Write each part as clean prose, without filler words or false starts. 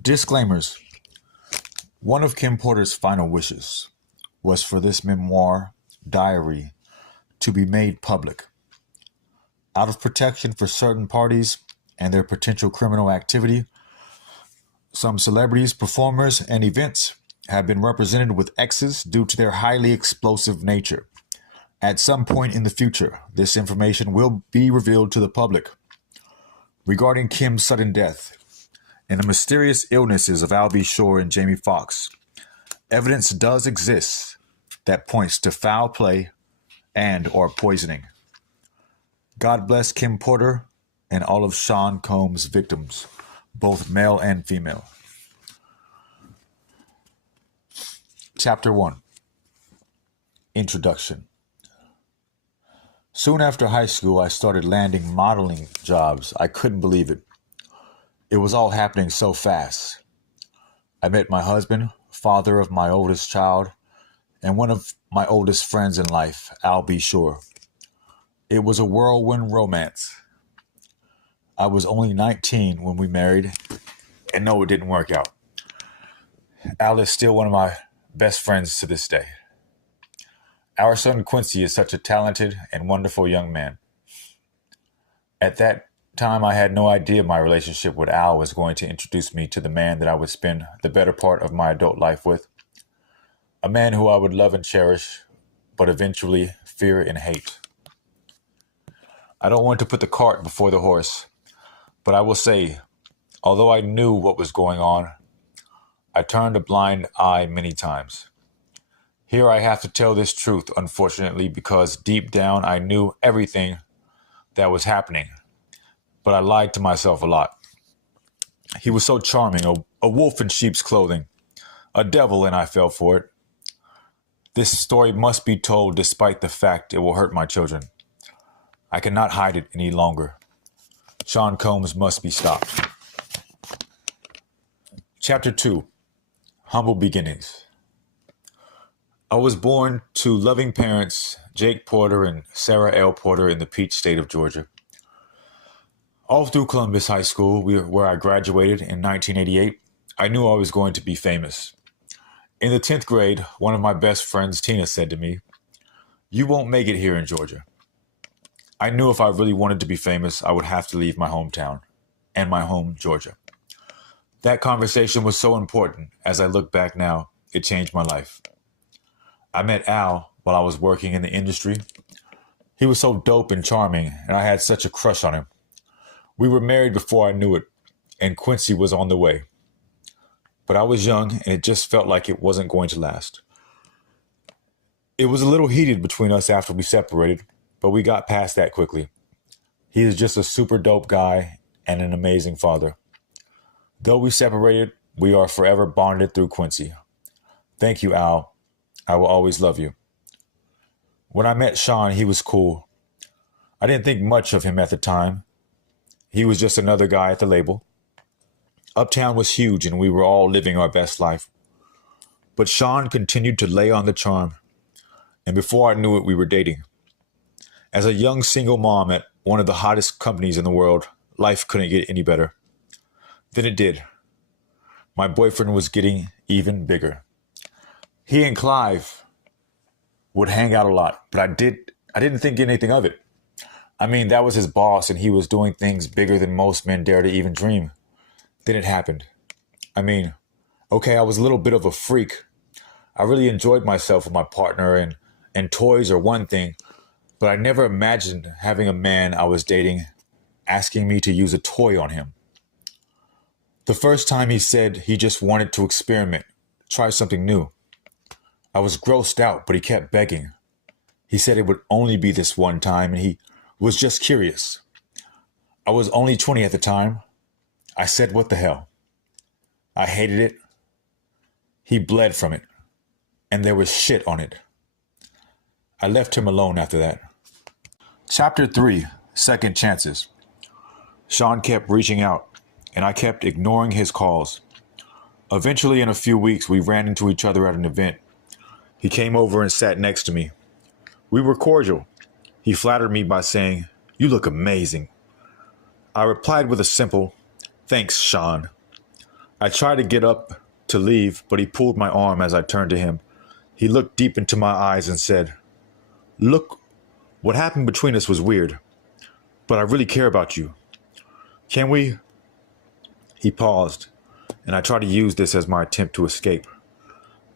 Disclaimers. One of Kim Porter's final wishes was for this memoir diary to be made public. Out of protection for certain parties and their potential criminal activity, some celebrities, performers, and events have been represented with X's due to their highly explosive nature. At some point in the future, this information will be revealed to the public. Regarding Kim's sudden death and the mysterious illnesses of Al B. Sure and Jamie Foxx, evidence does exist that points to foul play and or poisoning. God bless Kim Porter and all of Sean Combs' victims, both male and female. Chapter 1. Introduction. Soon after high school, I started landing modeling jobs. I couldn't believe it. It was all happening so fast. I met my husband, father of my oldest child, and one of my oldest friends in life, Al B. Sure. It was a whirlwind romance. I was only 19 when we married, and no, it didn't work out. Al is still one of my best friends to this day. Our son Quincy is such a talented and wonderful young man. At that time, I had no idea my relationship with Al was going to introduce me to the man that I would spend the better part of my adult life with. A man who I would love and cherish, but eventually fear and hate. I don't want to put the cart before the horse, but I will say, although I knew what was going on, I turned a blind eye many times. Here I have to tell this truth, unfortunately, because deep down I knew everything that was happening, but I lied to myself a lot. He was so charming, a wolf in sheep's clothing, a devil, and I fell for it. This story must be told despite the fact it will hurt my children. I cannot hide it any longer. Sean Combs must be stopped. Chapter 2. Humble Beginnings. I was born to loving parents, Jake Porter and Sarah L. Porter, in the Peach State of Georgia. All through Columbus High School, where I graduated in 1988, I knew I was going to be famous. In the 10th grade, one of my best friends, Tina, said to me, "You won't make it here in Georgia." I knew if I really wanted to be famous, I would have to leave my hometown and my home, Georgia. That conversation was so important. As I look back now, it changed my life. I met Al while I was working in the industry. He was so dope and charming, and I had such a crush on him. We were married before I knew it, and Quincy was on the way. But I was young, and it just felt like it wasn't going to last. It was a little heated between us after we separated, but we got past that quickly. He is just a super dope guy and an amazing father. Though we separated, we are forever bonded through Quincy. Thank you, Al. I will always love you. When I met Sean, he was cool. I didn't think much of him at the time. He was just another guy at the label. Uptown was huge and we were all living our best life. But Sean continued to lay on the charm. And before I knew it, we were dating. As a young single mom at one of the hottest companies in the world, life couldn't get any better. Then it did. My boyfriend was getting even bigger. He and Clive would hang out a lot, but I didn't think anything of it. I mean, that was his boss and he was doing things bigger than most men dare to even dream. Then it happened. I mean, okay, I was a little bit of a freak. I really enjoyed myself with my partner and toys are one thing, but I never imagined having a man I was dating asking me to use a toy on him. The first time he said he just wanted to experiment, try something new. I was grossed out, but he kept begging. He said it would only be this one time, and he was just curious. I was only 20 at the time. I said, what the hell? I hated it. He bled from it, and there was shit on it. I left him alone after that. Chapter 3, Second Chances. Sean kept reaching out, and I kept ignoring his calls. Eventually, in a few weeks, we ran into each other at an event. He came over and sat next to me. We were cordial. He flattered me by saying, "You look amazing." I replied with a simple, "Thanks, Sean." I tried to get up to leave, but he pulled my arm as I turned to him. He looked deep into my eyes and said, "Look, what happened between us was weird, but I really care about you. Can we?" He paused, and I tried to use this as my attempt to escape.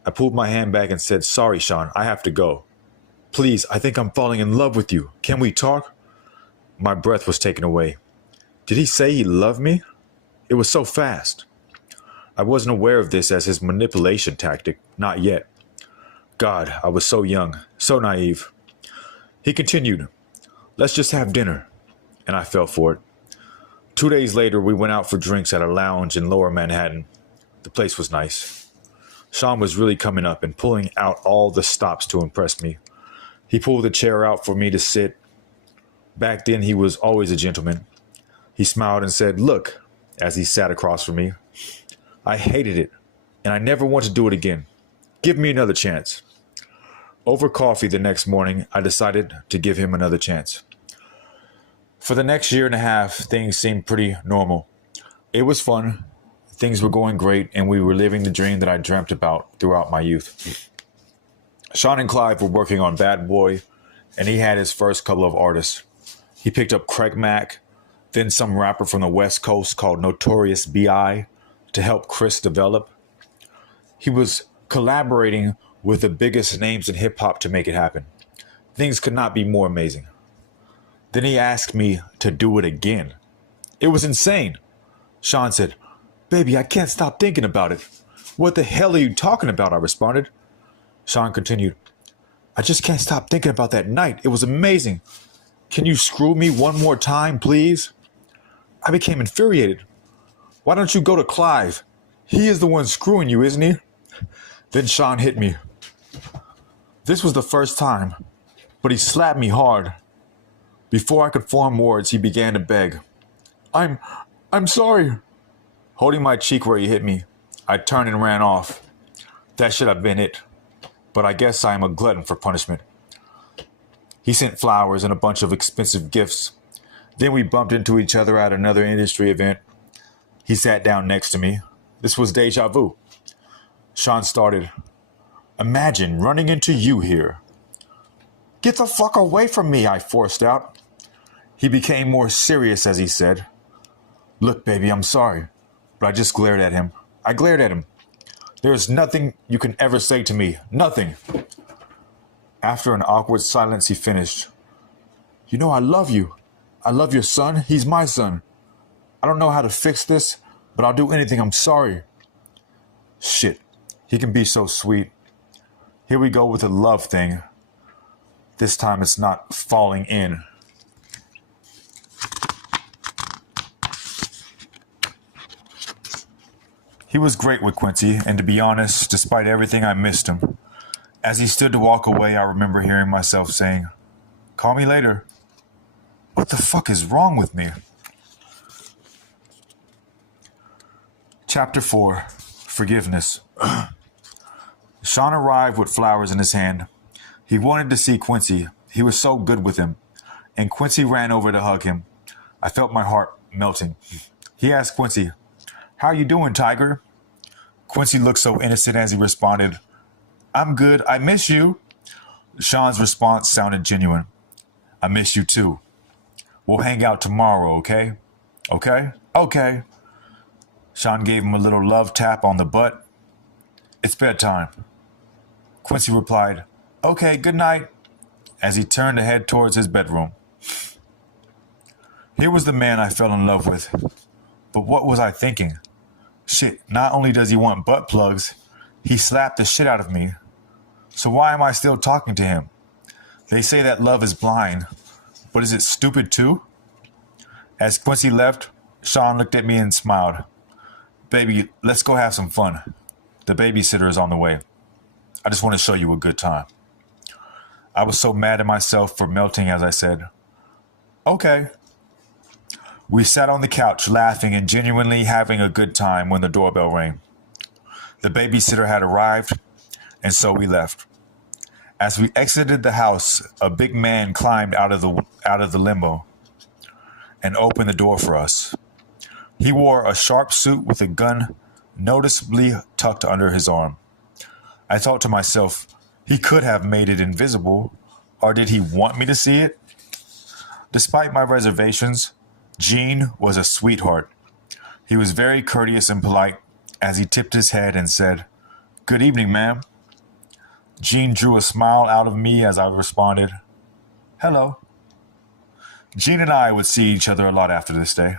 I pulled my hand back and said, "Sorry, Sean, I have to go. Please, I think I'm falling in love with you. Can we talk?" My breath was taken away. Did he say he loved me? It was so fast. I wasn't aware of this as his manipulation tactic, not yet. God, I was so young, so naive. He continued, "Let's just have dinner." And I fell for it. 2 days later, we went out for drinks at a lounge in Lower Manhattan. The place was nice. Sean was really coming up and pulling out all the stops to impress me. He pulled a chair out for me to sit. Back then, he was always a gentleman. He smiled and said, "Look," as he sat across from me. I hated it, and I never want to do it again. Give me another chance. Over coffee the next morning, I decided to give him another chance. For the next year and a half, things seemed pretty normal. It was fun. Things were going great, and we were living the dream that I dreamt about throughout my youth. Sean and Clive were working on Bad Boy, and he had his first couple of artists. He picked up Craig Mack, then some rapper from the West Coast called Notorious B.I., to help Chris develop. He was collaborating with the biggest names in hip-hop to make it happen. Things could not be more amazing. Then he asked me to do it again. It was insane. Sean said, "Baby, I can't stop thinking about it." "What the hell are you talking about?" I responded. Sean continued, "I just can't stop thinking about that night. It was amazing. Can you screw me one more time, please?" I became infuriated. "Why don't you go to Clive? He is the one screwing you, isn't he?" Then Sean hit me. This was the first time, but he slapped me hard. Before I could form words, he began to beg. I'm sorry." Holding my cheek where he hit me, I turned and ran off. That should have been it, but I guess I am a glutton for punishment. He sent flowers and a bunch of expensive gifts. Then we bumped into each other at another industry event. He sat down next to me. This was deja vu. Sean started, "Imagine running into you here." "Get the fuck away from me," I forced out. He became more serious as he said, "Look, baby, I'm sorry." But I just glared at him. I glared at him. "There is nothing you can ever say to me. Nothing." After an awkward silence, he finished. "You know I love you. I love your son. He's my son. I don't know how to fix this, but I'll do anything. I'm sorry." Shit. He can be so sweet. Here we go with the love thing. This time it's not falling in. He was great with Quincy, and to be honest, despite everything, I missed him. As he stood to walk away, I remember hearing myself saying, "Call me later." What the fuck is wrong with me? Chapter 4. Forgiveness. Sean arrived with flowers in his hand. He wanted to see Quincy. He was so good with him. And Quincy ran over to hug him. I felt my heart melting. He asked Quincy, "How you doing, Tiger?" Quincy looked so innocent as he responded, "I'm good. I miss you." Sean's response sounded genuine. "I miss you too. We'll hang out tomorrow, okay? Okay? Okay." Sean gave him a little love tap on the butt. "It's bedtime." Quincy replied, "Okay, good night," as he turned to head towards his bedroom. Here was the man I fell in love with. But what was I thinking? Shit, not only does he want butt plugs, he slapped the shit out of me. So why am I still talking to him? They say that love is blind, but is it stupid too? As Quincy left, Sean looked at me and smiled. "Baby, let's go have some fun. The babysitter is on the way. I just want to show you a good time." I was so mad at myself for melting as I said, "Okay." We sat on the couch laughing and genuinely having a good time when the doorbell rang. The babysitter had arrived, and so we left. As we exited the house, a big man climbed out of the limo. and opened the door for us. He wore a sharp suit with a gun noticeably tucked under his arm. I thought to myself, he could have made it invisible, or did he want me to see it? Despite my reservations, Gene was a sweetheart. He was very courteous and polite as he tipped his head and said, "Good evening, ma'am." Gene drew a smile out of me as I responded, "Hello." Gene and I would see each other a lot after this day.